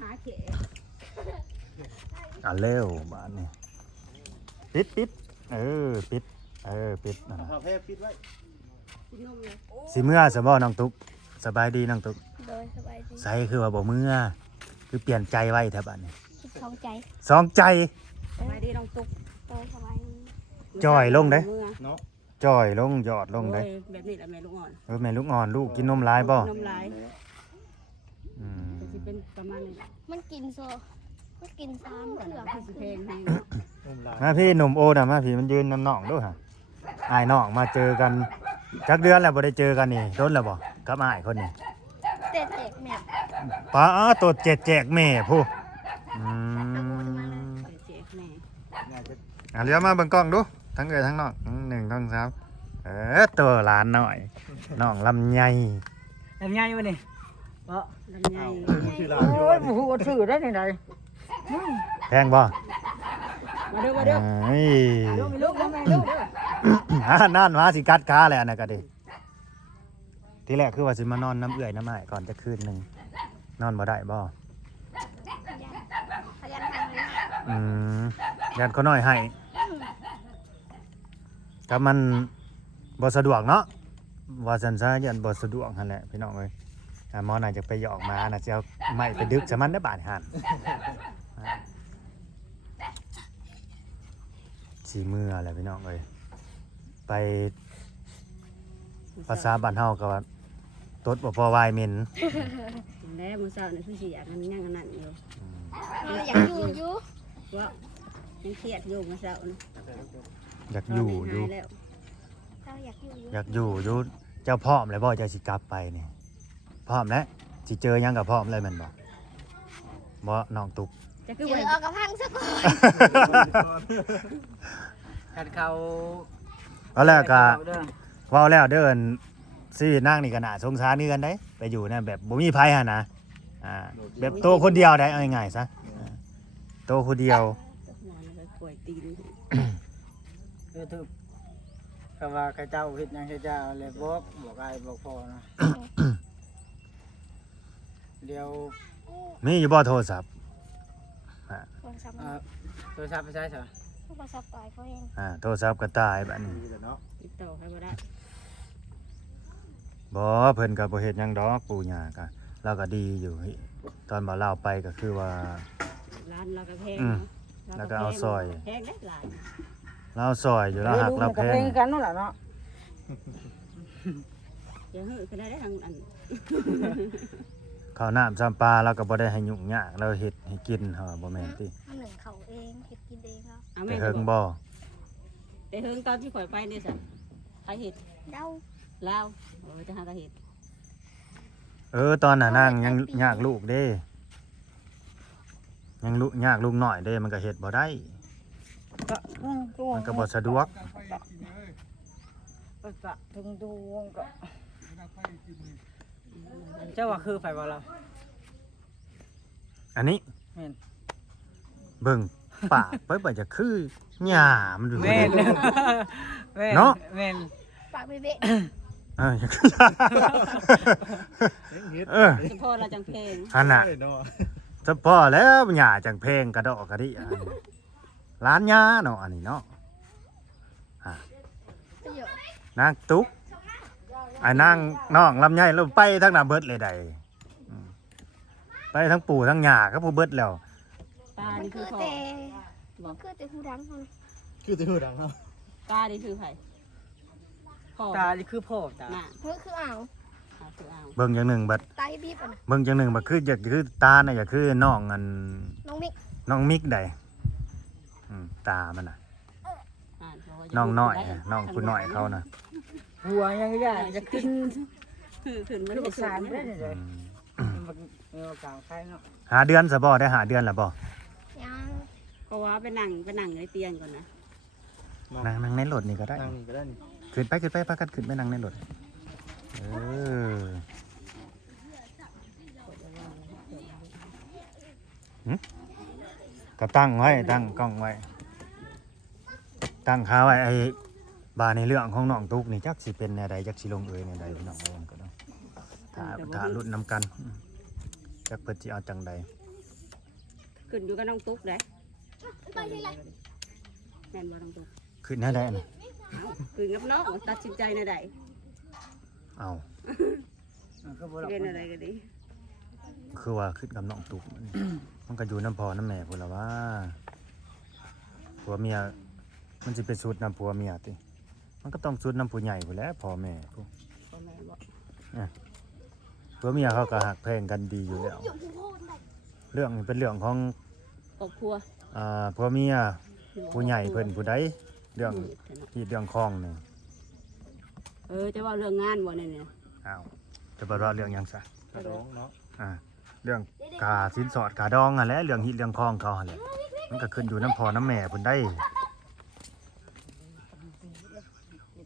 หาเขะ เร็วบ้านนี่ปิดปิดปิดปิดนั่นน่ะ เอาแพร่ปิดไว้ กินนมเลย สิเมื่อสบอน้องตุ๊กสบายดีน้องตุ๊ก โดยสบายดี ใส่คือว่าบ่เมื่อคือเปลี่ยนใจไว้แถวบ้านนี่ คิดเข้าใจ สองใจ สบายดีน้องตุ๊ก โดยสบายดี จ่อยลงเด้ เนาะ จ่อยลงยอดลงได้ โอ้ยแบบนี้แหละแม่ลูกอ่อน แม่ลูกอ่อนลูกกินนมหลายบ่ นมลาย อืม ก็สิเป็นประมาณนี้แหละ มันกินโซมันกินซ้ำ ก่อน เถื่อ ที่สิเพลงให้ นมลาย มาพี่หนุ่มโอน่ะมาพี่มันยืนน้ำน้องด้วยฮะอ้ายน้องมาเจอกันจักเดือนแล้วบ่ได้เจอกันนี่โดนแล้วบ่กับอ้ายคนนี้ เด็ดเด็กแม่ ป้าตัวเจ็ดแจกแม่ผู้อืม เจ๊แม่ น่าจะ เลี้ยวมาเบิ่งกล้องดูทั้งเอ้ยทั้งน้อง1 2 3ตัวหลานหน่อยน้องลำไย ทำไงวะนี่เพราะ ลำไย ชื่อ โอ ร้านอยู่ ้ยผู้ว่าถือได้ยังไง แพงบ่ มาเด้อมาเด้อ เอ้ย ลูกมีลูกแล้วแม่ลูกเด้อ นั่นมาสิกัดขาแหละนะก็ดิทีแรกคือว่าสิมานอนน้ำเอื่อยน้ำไม้ก่อนจะคืนหนึงนอนบ่ได้บ่ พยันทางนี้ อืมยันเขาน้อยให้ก็มันบ่สะดวกเนาะว่าซั่นซะยันบ่สะดวกหั่นแหละพี่น้องเอ้ยหมอน่าจะไปหยอกมาน่ะสิเอาไม้ไปดึกซะมันได้บาดหั่นสิมื้อแหละพี่น้องเอ้ยไปภาษาบ้านเฮาก็ว่าตดบ่พอวายเหม็น แล้วมื้อเช้านี่คือสิอยากมันยังอันนั้นอยู่ เราอยากอยู่อยู่ ว่ายังเครียดอยู่มื้อเช้านี่ อยากอยู่อยู่ หายแล้ว เราอยากอยู่อยู่ อยากอยู่อยู่เจ้าพร้อมแล้วบ่เจ้าสิกลับไปนี่พร้อมแล้วสิเจอหยังก็พร้อมเลยแม่นบ่บ่น้องตุ๊ก จะคือ เดี๋ยว ว่า เอากระพังซะก่อน ขันเขา เอาแล้วก็ เด้อ เว้าแล้วเด้อนชีวิตนางนี่ก็น่าสงสารคือกันได้ไปอยู่ในแบบบ่มีไผหั่นนะแบบโตคนเดียวได้เอาง่ายๆซะโตคนเดียว นอนแล้วก็ป่วยตีน คือถือคำว่าข้าเจ้าผิดยังข้าเจ้าเลยบอกไอ้บอกพ่อนะ เดี๋ยว มีอยู่บ่โทรศัพท์ โทรศัพท์ โทรศัพท์ไปใช้สิ โทรศัพท์ตายเขาเอง โทรศัพท์ก็ตายบัดนี้ ดีแต่เนาะ ติดต่อใครบ่ได้ บ่เพิ่นก็บ่เฮ็ดหยังดอกปู่ย่าก็เราก็ดีอยู่ตอนบ่เล่าไปก็คือว่า ร้านเราก็แพง อืม เนาะ แล้วก็เอาซอย แพงได้หลาย เราซอยอยู่แล้วหักเราแพง กันนั่นแหละเนาะ เดี๋ยวเฮ้ยก็ได้ทางอัน ข้าวน้ำซ้ำปลาเราก็บ่ได้ให้ยุ่งยากเราเฮ็ดให้กินเฮาบ่แม่นติ เอาหนึ่งเขาเองเห็ดกินเองครับ เอา แต่ แม่ เฮิง จะบอก บ่ แต่เฮิงตอนที่ข่อยไปเนี่ยสัใครเห็ด เดา ลาวจะหาก็เห็ด ตอนน่ะนางยังยากลูกเด้ยังลูกยากลูกน้อยเด้มันก็เฮ็ดบ่ได้มันก็บ่สะดวก ก็ถึงดูก็เจ้าว่าคือไฟบ่เรา อันนี้ แม่น เบิ่งปากไปบ่จะคือหญ้ามันอยู่ แม่นเนาะแม่น ปากเบ๊ะ จะคือหญ้า เฮ็ด เฉพาะเราจังเพลง อันน่ะ เนาะ เฉพาะแล้วหญ้าจังเพลงกระดอกกระดิอันนี้ร้านหญ้าเนาะอันนี้เนาะ ประโยชน์ นางตุ๊กไอ้นางน้องลำไยแล้วไปทั้งน้ำเบิดเลยใดไปทั้งปู่ทั้งย่าก็ผู้เบิดแล้ว ตา มัน นี่คื คือ อ พ่อ แต่มันคือแต่ผู้ดังเขา คือจะพูดดังเนาะ ตานี่คือไผพ่อ ตานี่คือพ่อตา น่ะ มันคืออ่าว คือเอา เบิ่งอย่างหนึ่งบัด ตายบีบอ่ะนะ เบิ่งอย่างหนึ่งบัดคือคือตาน่ะอย่าคือน้องอัน น้องมิก น้องมิกใดตามันน่ะ น้องน้อยน่ะน้องผู้น้อยเขาน่ะ หัวยังยากจะขึ้น ขึ้นมัน ลู จะ ก สู สาร ง ได้ นะ เลย อืม มันกลางไฟเนาะ หาเดือนซะบ่ได้หาเดือนแล้วบ่ ยัง เพราะว่าไปนั่งในเตียงก่อนนะ นั่งในรถนี่ก็ได้ นั่งนี่ก็ได้นี่ ขึ้นไปพากันขึ้นไปนั่งในรถก็ตั้งไว้ตั้งกล้องไว้ ตั้งขาไว้ไอ้บาในเรื่องของน้องตุ๊กนี่จักสิเป็นแนวใดจักสิลงเอยแนวใดพี่น้องเอาก็เนาะถ้ารุ่นนำกันจักเพิ่นสิเอาจังใด ขึ้นอยู่กับน้องตุ๊กได้ ไปที่ไร แม่นบ่น้องตุ๊ก ขึ้นหน้าได้น่ะ เอาขึ้นกับน้องตัดสินใจในใด เอา ก็บ่หลับ เป็นอะไรก็ดี คือว่าขึ้นกับน้องตุกมันก็อยู่น้ำพ่อน้ำแม่พุ่นละว่าผัวเมียมันสิไปสุดน้ำผัวเมียติมันก็ต้องสุดน้ำผู้ใหญ่พุ่นแหล้วพ่อแม่ผู้ พ่อแม่บ่ ผัวเมียเขาก็หักแพงกันดีอยู่แล้ว อยู่ที่โพนได้ เรื่องนี้เป็นเรื่องของ ครอบครัว ผัวเมียผู้ใหญ่เพิ่นผู้ใดเรื่องที่เรื่องคล้องนี่ จะว่าเรื่องงานบ่เนี่ย อ้าวจะบ่ว่าเรื่องหยังซะ กระดองเนาะ เรื่องกาสินสอดกาดองนั่นแหละเรื่องฮิตเรื่องคล้องเขาหั่นแหละมันก็ขึ้นอยู่น้ำพ่อน้ำแม่เพิ่นได้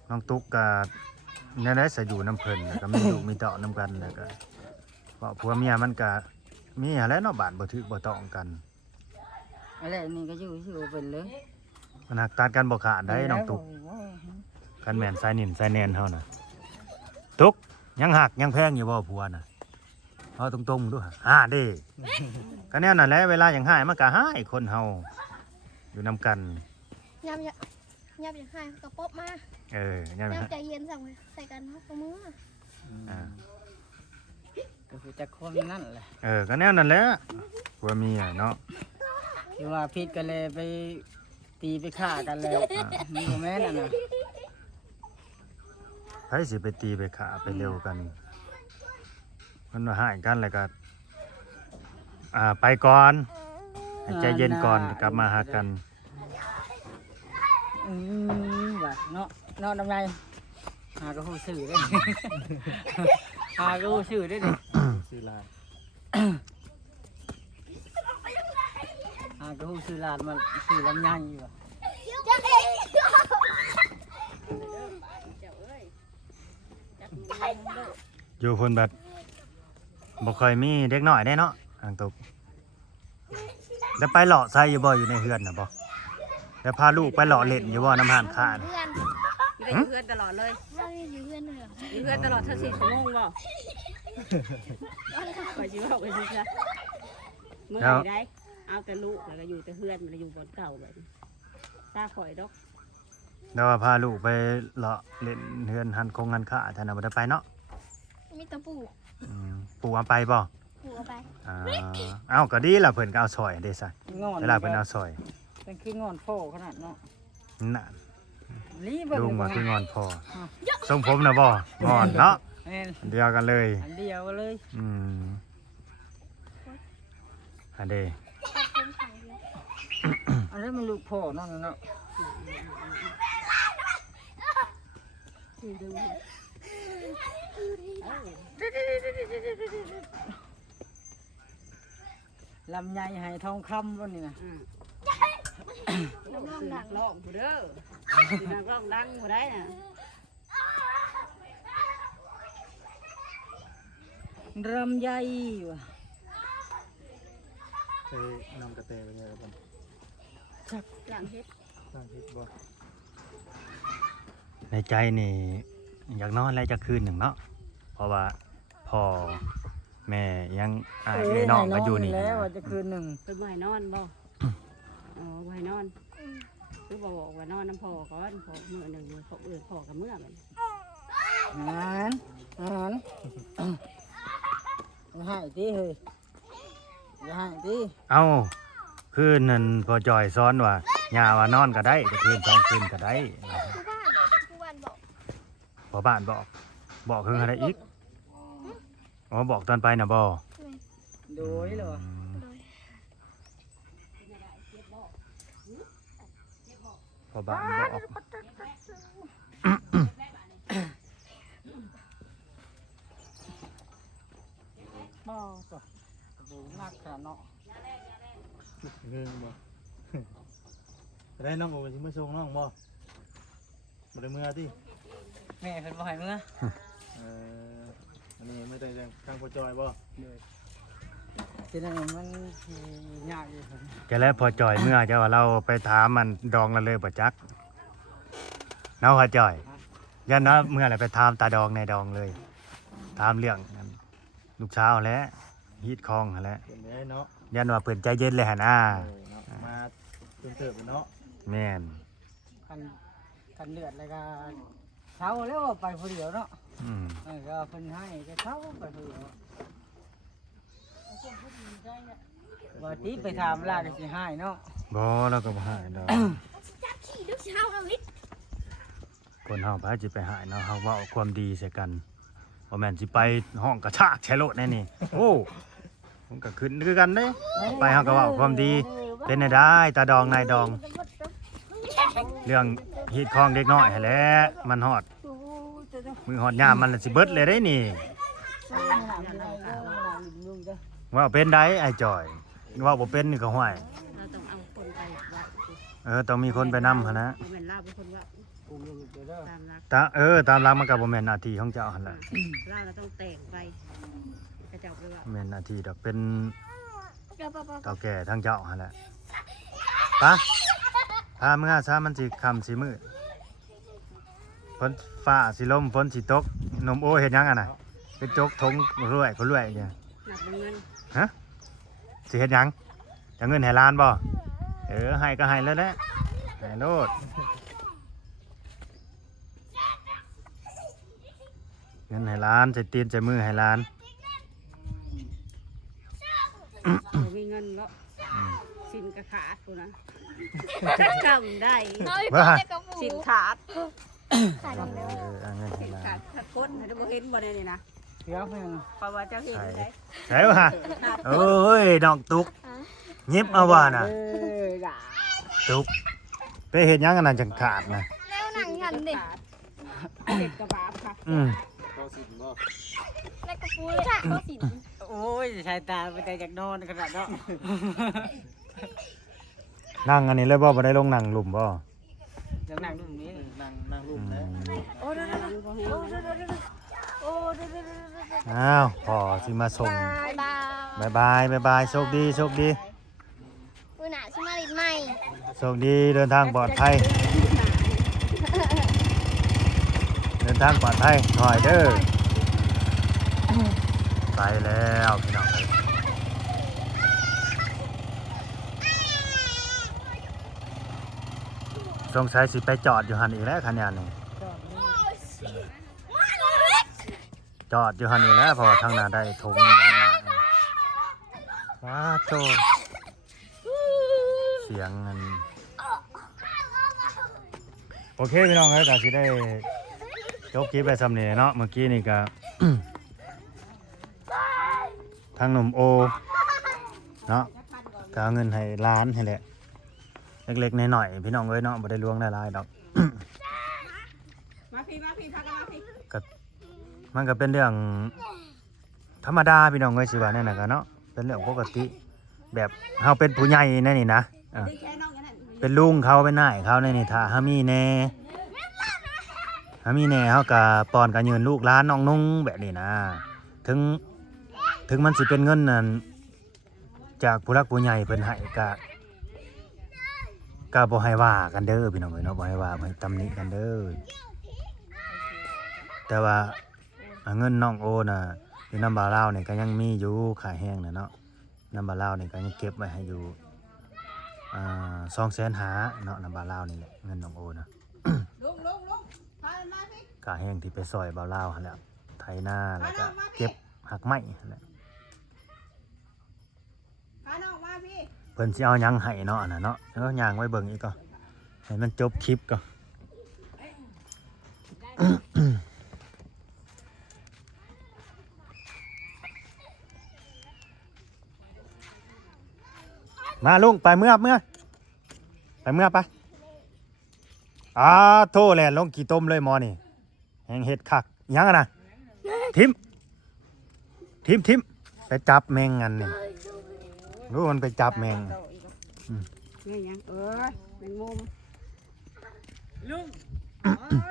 น้องตุ๊กก็แน่ๆสิอยู่น้ำเพิ่นแล้วก็มีลูกมีเต้าน้ำกันแล้วก็เพราะผัวเมียมันก็มีหั่นแหละเนาะบ้านบ่ถึกบ่ต้องกัน อะไรนี่ก็อยู่เป็นเลย มันหักตัดกันบ่ขาดได้น้องตุ๊กกันแม่นสายนินสายแนนเฮาน่ะตุ๊กยังหักยังแพงอยู่บ่ผัวน่ะเอาตรงๆดูเด้ก็แนวนั่นแหละเวลาอย่างหายมันก็หายคนเฮาอยู่นํกัน ยำอย่าให้กระป๋บมา ยังไง ยำใจเย็นสั่งใส่กันเขาก็มือ ก็คือจะคนนั่นแหละ ก็แนวนั่นแหละผัวเมียเนาะ ที่ว่าพิษกันเลยไปตีไปฆ่ากันแล้วมีแม่นั่นน่ะ ไผสิไปตีไปขาไปเร็วกันมันมาหายกันแล้วก็ไปก่อนให้ใจเย็นก่อนกลับมาหากัน ว่ะเนาะดำไงหาก็ฮู้ชื่อได้ หาก็ฮู้ชื่อได้ดิ ซื้อลาน หาก็ฮู้ชื่อลานมันชื่อลำไยอยู่ว่ะ จะเอง เจ้าเอ้ยจักมือเด้อ อยู่คนแบบบ่ค่อยมีเด็กน้อยได้เนาะอ่างตุกแล้วไปหล่อใส่อยู่บ่อยู่ในเฮือนน่ะบ่แล้วพาลูกไปหล่อเล่นอยู่บ่น้ำหานข้าน่ะ เพื่อน อยู่เพื่อนตลอดเลย เราอยู่เพื่อนเลยเหรอ อยู่เพื่อนตลอด24ชั่วโมงบ่คอยสิเว้าไปซิซะเมื่อไหร่ได้เอาแต่ลูกแล้วก็อยู่แต่เพื่อนแล้วอยู่บนเก่าแบบนี้ตาข่อยดอก แล้วว่าพาลูกไปหล่อเล่นเฮือนหันคงหันข้าท่านน่ะบ่ได้ไปเนาะ มีตะปู ปู่เอาไปบ่ หัวไป เอ้าก็ดีล่ะเพิ่นก็เอาซอยเด้ซะ งอน เวลาเพิ่นเอาซอย เป็นคืองอนพ่อขนาดเนาะ น่ะ รีบเบิ่ ลุงว่า เลย คืองอนพ่อทรงผมน่ะบ่งอนเนาะ แม่น อันเดียวกันเลย อันเดียวเลย อันเด้ ตัดผมขายเลย อันนี้มันลูกพ่อเนาะเนาะลำไยให้ทองคำวันนี้นะ น้องดังร้องผู้เด้อนักร้องดังผู้ได้น่ะ ลำไยว่ะ เคยนำกระเตไปเยอะบ่ หลังเฮ็ด ตั้งคิดบ่ ในใจนี่อยากนอนแล้วจะคืนหนึ่งเนาะเพราะว่าพ่อแม่ยังน้องก็อยู่นี่ แล้วว่าจะคืนหนึ่ง เป็นบ่ให้นอนบ่บ่ให้นอนคือบอกว่านอนน้ำพ่อก่อนพ่อมื้อหนึงพ่อพ่อกับมื้อมัน อาหารอย่าให้ตีเฮ้ยอย่าให้ตี เอ้าคืนนั่นพอจอยซ้อนว่าย่าว่านอนก็ได้จะคืน2คืนก็ได้ ผู้บ้านบอก พอบ้านบอกคืออะไรอีกอ๋อบอกตอนไปน่ะบ่ โดยเหรอ พอบ้านบอก บ่ก็ดูนักขนาดเนาะ เงินบ่ ได้น้องโอ้สิมาส่งน้องบ่บ่ได้เมื่อติ แม่เพิ่นบ่ให้เมื่อ อันนี้ไม่ได้ทางพ่อจอยบ่ ทีนั้นมันยากอยู่ แกแล้วพอจอยเมื่อเจ้าว่าเราไปถามมันดองละเลยบ่จักเนาะพอจอยยันเนาะเมื่อไหร่ไปถามตาดองในดองเลยถามเรื่องนั้นลูกสาวแหล้วฮีดคองหั่นแหละ เป็นได้เนาะ ยันว่าเพิ่นใจเย็นเลยหั่นน่ะ เนาะมาเติมเติมเนาะ แม่น คันเลือดแล้วก็เช้าแล้วไปผู้เดียวเนาะ อืม ก็เพิ่นให้ก็เช้าไปผู้เดียวว่าติไปถามล่าก็สิให้เนาะ บ่เราก็บ่หายดอก จับขี่ลูกเช้าแล้ววิทย์ คนเฮาพาสิไปหายเนาะเฮาเว้าความดีใส่กันบ่แม่นสิไปห้องกระชากแชโลดแน่นี่โอ้มันก็ขึ้นคือกันเด้ไปเฮาก็เว้าความดีเป็นได้ได้ตาดองนายดอง เรื่องฮีดคองเด็กน้อยหั่นแหละมันฮอดมือฮอดยามมันละสิเบิดเลยได้นี่ว่าเป็นได้ไอ้จอยว่าบ่เป็นนี่ก็ห่วย เราต้องเอาคนไปวัด ต้องมีคนไปนำหั่นนะ บ่แม่นลาเป็นคนว่า กูอยู่เด้อ ตามรัก ตามหลักมันก็บ่แม่นหน้าที่ของเจ้าหั่นแหละ ลาเราต้องแต่งไปกระเจ้าไปว่า แม่นหน้าที่ดอกเป็น เดี๋ยวปะ เฒ่าแก่ทั้งเจ้าหั่นแหละปะพาเมื่อซะมันสิค่ำสิมืดฝนฟ้าสิลมฝนสิตกนมโอเฮ็ดหยังอ่ะน่ะเป็นจกทงรวยก็รวยเนี่ย หนักเงิน ฮะสิเฮ็ดหยังจะเงินให้ล้านบ่ให้ก็ให้แล้วแหละให้โลดเงินให้ล้านใส่ตีนใส่มือให้ล้าน บ่มีเงินแล้วสินกระขาดกูนะจำได้ น้อยก็จะกระปู สินขาด ขาดแล้ว เอาเงินให้ สิน ล้า ขาน ดถ้าคนให้ได้บ่เห็นบ่ได้นี่นะ เดี๋ยวเพิ่น เพราะว่าเจ้าเห็นได้ ใช่ป่ะโอ้ยน้องตุกยิบเอาว่าน่ะ ด่า ตุกไปเฮ็ดหยังกันนั่นจังขาดนะ แล้วหนังยันดิ เด็ดกระบาบค่ะ อืม แล้วกระปูเลยเขาสิน โอ้ยสายตาไปแต่จากนอนขนาดเนาะ นั่งอันนี้เลยบ่ได้ลงนั่งหลุมบ่ จังนั่งตรงนี้ นั่งรูปนะ โอ้เดี๋ยวโอ้เดี๋ยว อ้าวพอสิมาส่ง บ๊ายบาย บ๊ายบายโชคดีโชคดี มือหนาชิมาลิดใหม่ โชคดีเดินทางปลอดภัยเดินทางปลอดภัยหน่อยเด้อไปแล้วพี่น้องเอ้ยสงสัยสิไปจอดอยู่หันอีกแล้วคันยานนี่จอดอยู่หันอีกแล้วเพอทางหน้าได้ทงว้าโตเสียงเงินโอเคพี่น้องครับก็สิได้จบคลิปไปสำเนียเนาะเมื่อกี้นี่ก็ ทางหนุ่มโอเนาะก็เอาเงินให้ล้านให้แหละเล็กๆน้อยๆพี่น้องเอ้ยเนาะบ่ได้ล้วงได้หลายดอก มาพี่พากันมาพี่ มันก็เป็นเรื่องธรรมดาพี่น้องเอ้ยสิว่าแน่น่ะก็เนาะเป็นเรื่องปกติแบบเฮาเป็นผู้ใหญ่แน่นี่นะได้แค่น้องกันนั่น เป็นลุงเขาเป็นนายเขาแน่นี่ถ้าเฮามีแน่เฮาก็ป้อนกันยืนลูกหลานน้องนุ่งแบบนี้นะถึงมันสิเป็นเงินนั่นจากผู้รักผู้ใหญ่เพิ่นให้ก็บ่ให้ว่ากันเด้อพี่น้องเอ้ยเนาะบ่ให้ว่าบ่ให้ตำหนิกันเด้อแต่ว่าเงินน้องโอน่ะอยู่น้ำบาลาวนี่ก็ยังมีอยู่ขายแห้งน่ะเนาะน้ำบาลาวนี่ก็ยังเก็บไว้ให้อยู่200,000เนาะน้ำบาลาวนี่แหละเงินน้องโอนะ ลุงพากันมาพี่ ขายแห้งที่ไปซอยบาลาวหั่นแหละไถนาแล้วก็เก็บหักไม้หั่นแหละ พาน้องมาพี่ เพิ่นสิเอาหยังให้เนาะอันน่ะเนาะแล้วย่างไว้เบิ่งอีกก็ให้มันจบคลิปก็ มาลุงไปเมื่อไปโทษแลนลงกี่ต้มเลยหมอนี่แหงเห็ดคักหยังอะนะทิมไปจับแมงงันนี่รู้มันไปจับแมง นี่ยังเป็นมุม ลุง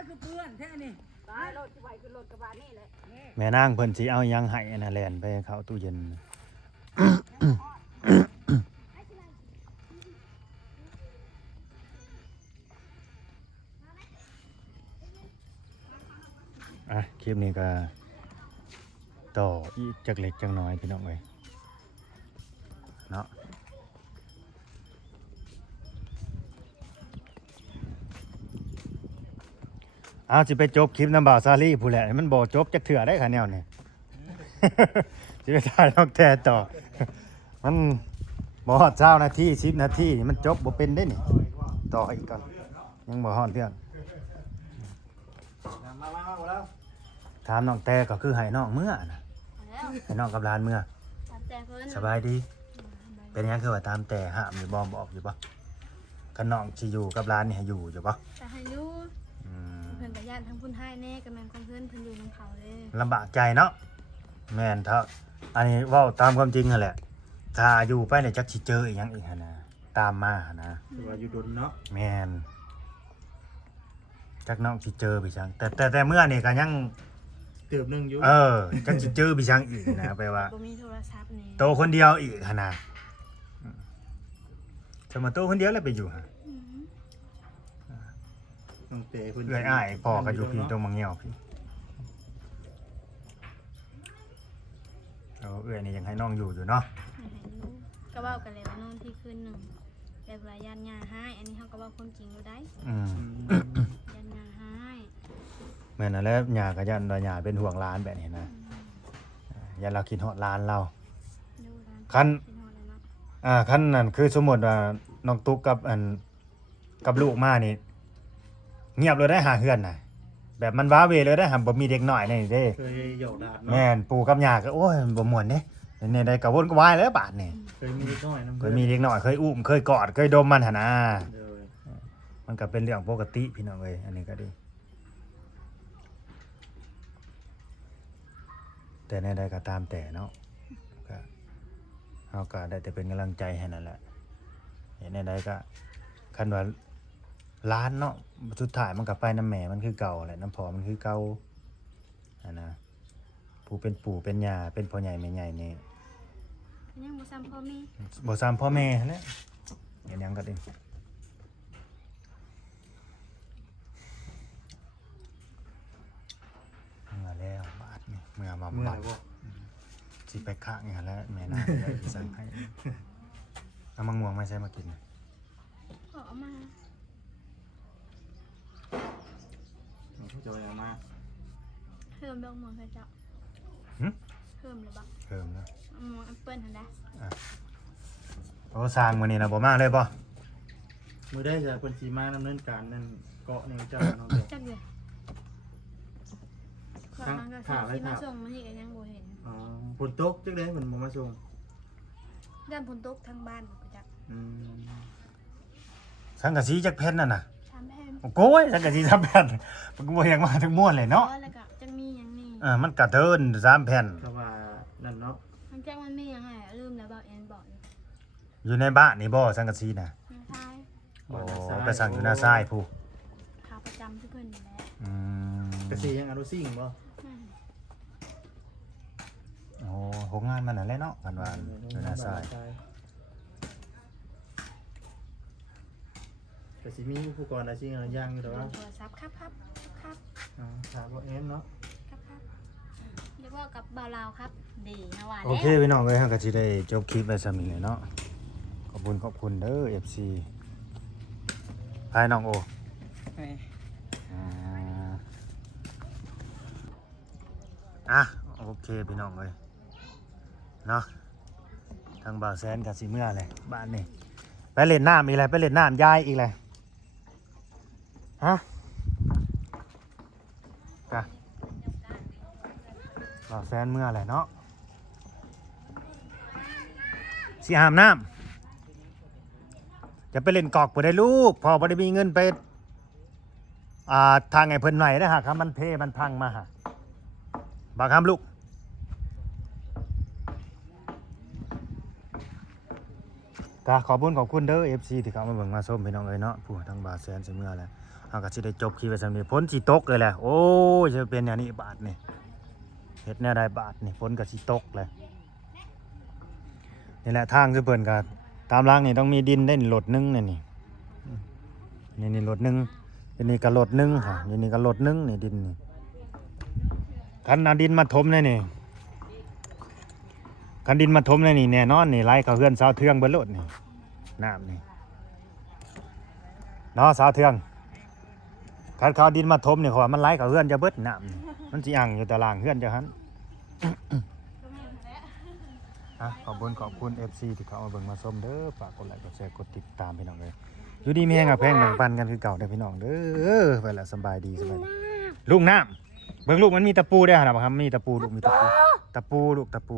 คือเพื่อนแท้นี่ ตายรถไว้คือรถกระบะนี่แหละ แม่นางเพิ่นสิเอาหยังให้อันน่ะแล่นไปเข้าตู้เย็น คลิปนี้ก็ต่ออีกจักเล็กจักน้อยพี่น้องเอ้ยเนาะ เอาสิไปจบคลิปน้ำบ่าวซาลี่ผู้แหละมันบ่จบจักเถื่อได้ค่ะแนวนี่ สิไปถ่ายน้องแต่ต่อ มันบ่ฮอด20นาที10นาทีนี่มันจบบ่เป็นได้นี่ต่ออีกก่อนยังบ่ฮอดเรื่อง มาแล้ว ถามน้องแต่ก็คือให้น้องเมื่อนะ แล้ว ให้น้องกับหลานเมื่อ ตามใจเพิ่น สบายดี เป็นหยังคือว่าตามแต่ห้ามอยู่บ่บอกอยู่บ่คันน้องสิอยู่กับหลานนี่ให้อยู่อยู่บ่ จะให้อยู่ อืม เพิ่นก็ย่านทั้งพุ่นให้แน่กับแม่นของเพิ่นเพิ่นอยู่นำเขาเด้ ลำบากใจเนาะแม่นเถอะอันนี้เว้าตามความจริงนั่นแหละถ้าอยู่ไปเนี่ยจักสิเจออีหยังอีกหั่นนะตามมาหั่นนะ คือว่าอยู่ดนเนาะ แม่นจักน้องสิเจอไปจังแต่เมื่อนี่ก็ยัง เติบนึงอยู่ จักสิเจอไปจังอีกนะแปลว่า บ่มีโทรศัพท์นี่ โตคนเดียวอีกหั่นนะจะมาโตคนเดียวแล้วไปอยู่ฮะ อืม น้องเต๋เพิ่น เอื้อยอ้ายพ่อก็อยู่พี่ตรงมังเงียวพี่เอื้อยนี่ยังให้น้องอยู่เนาะ ให้อยู่ก็เว้ากันแล้วนอนที่คืนหนึงแต่ว่าย่านยาให้อันนี้เฮาก็เว้าความจริงอยู่ได้ อืม ย่านยาให้ แม่นนั่นแหละหญ้าก็ยันว่าหญ้าเป็นห่วงหลานแบบนี้นะยันเราคิดฮอดหลานเรา ดูร้าน คัน กินฮอดแล้วเนาะ คันนั่นคือสมมุติว่าน้องตุ๊กกับลูกมานี่เงียบเลยได้หาเฮือนน่ะแบบมันว้าเวเลยได้หาบ่มีเด็กน้อยนี่เด้ เคยหยอกดาด แม่ เนาะ นปู่กับย่าก็โอ้ยบ่ม่วนเด้เนี่ยได้กระวนกระวายแล้วบาดนี่ เคยมีนิดหน่อยน้ำ เคยมีเด็กน้อยเคยอุ้มเคยกอดเคยดมมันหั่นนะ เดี๋ยว มันก็เป็นเรื่องปกติพี่น้องเอ้ยอันนี้ก็ดีแต่ในใดก็ตามแต่เนาะก็เฮาก็ได้แต่เป็นกำลังใจให้นั่นแหละเห็นในใดก็คันว่าล้านเนาะสุดท้ายมันก็ไปน้ำแม่มันคือเก่าแหละน้ำพ่อมันคือเก่านะผู้เป็นปู่เป็นย่าเป็นพ่อใหญ่แม่ใหญ่นี่ ยังบ่ซ้ำพ่อแม่ บ่ซ้ำพ่อแม่นั่นแหละเห็นหยังก็ดีเมื่อแล้วบาดนี่เมื่อมา เมื่อบ าด ไหร่บ่ สิไปค้างอย่างนั้นแหล้วแม่น่าจะได้สั่งให้เอามังม่วงมาใช้มากิน ขอเอามา จะไปเอามา เพิ่มดอกม่วงให้เจ้า หึ เพิ่มเลยบ่ เพิ่มนะ เอาม่วงแอปเปิ้ลหั่นได้ โอ้สร้างมื้อนี้นะบ่มาเลยบ่ มือได้จะคนสีมาดำเนินการนั่นเกาะนี่เจ้าน้องเต๋ จักเดือนขอมันก็ ข่าวไว้ สิมา ข่าว ส่งมานี่ก็ยังบ่เห็น อ๋อฝนตกจักได้เพิ่นบ่มาส่ง ด้านฝนตกทางบ้านบ่จัก อืม สังกะสีจักแผ่นนั่นน่ะ ถามแพน โอ้ยสังกะสี3แผ่นมันก็บ่อยากมาถึงม่วนเลยเนาะ แล้วก็จังมีหยังนี่ มันกระเทิน3แผ่น ถ้าว่านั่นเนาะ มันจังมันมีหยังไงลืมแล้วบอกเอ็นบอกอยู่ อยู่ในบ้านนี่บ่สังกะสีน่ะ ในท้าย โอ้ไปสั่งอยู่หน้าซ้ายผู้ ขาประจำที่เพิ่นนี่แหละ อืม กระสียังอนุซิ่งบ่ นั่น โอ้โหงานมันนั่นแหละเนาะกันว่าอยู่หน้าซ้าย กระสีมีอุปกรณ์อะไรสิ่งอะไรย่างอยู่แต่ว่า โทรศัพท์ครับครับ ถามว่าเอ็นเนาะ ครับเรียกว่ากับบ่าวลาวครับ ดีนะว่า โอเคพี่น้องเอ้ยเฮาก็สิได้จบคลิปไว้ซะมื้อนี้เนาะขอบคุณเด้อ FC พายน้องโอ โอเคพี่น้องเลยเนาะทางบ่าวแสนกับสีเมื่อเลยบ้านนี่ไปเล่นน้ำอีกเลยไปเล่นน้ำยายอีกเลยฮะกะบ่าวแสนเมื่อเลยเนาะสีอาบน้ำจะไปเล่นกอกบ่ได้ลูกพอบ่ได้มีเงินไปทางไงเพิ่นไหนนะฮะครับมันเพมันพังมาฮะบางคำลูกก็ขอบคุณเด้อ FC ที่เข้ามาเบิ่งมาชมพี่น้องเอ้ยเนาะผู้ทางบาทแสนสิเมื่อแล้วเฮาก็สิได้จบคลิปไว้ซำนี้ฝนสิตกเลยแหละโอ้ยจะเป็นอย่างนี้บาทนี่เฮ็ดแนวใดบาทนี่ฝนก็สิตกเลยนี่แหละทางคือเพิ่นก็ตามรางนี่ต้องมีดินได้รถนึงนี่นี่รถนึงนี่ก็รถนึงค่ะนี่ก็รถนึงนี่ดินนี่คันเอาดินมาถมนี่คันดินมาถมนี่แน่นอนนี่ไล่เขาเฮือนสาวเทืองเบิดโลดนี่น้ำนี่เนาะสาวเทือง คันเขาเอาดินมาถมเนี่ยเขาว่ามันไหลเข้าเฮือนจะเบิดน้ำนี่มันสิอั่งอยู่ตารางเฮือนเจ้าหัน ขอบคุณ FC ที่เขาเอาเบิ่งมาชมเด้อฝากกดไลค์กดแชร์กดติดตามพี่น้องเลยอยู่ดีมีแห้งกับแพงแบ่งปันกันคือเก่าเด้อพี่น้องเด้อไปละสบายดีลูกน้ำเบิ่งลูกมันมีตะปูด้วยครับมีตะปูลูกมีตะปูลูกตะปู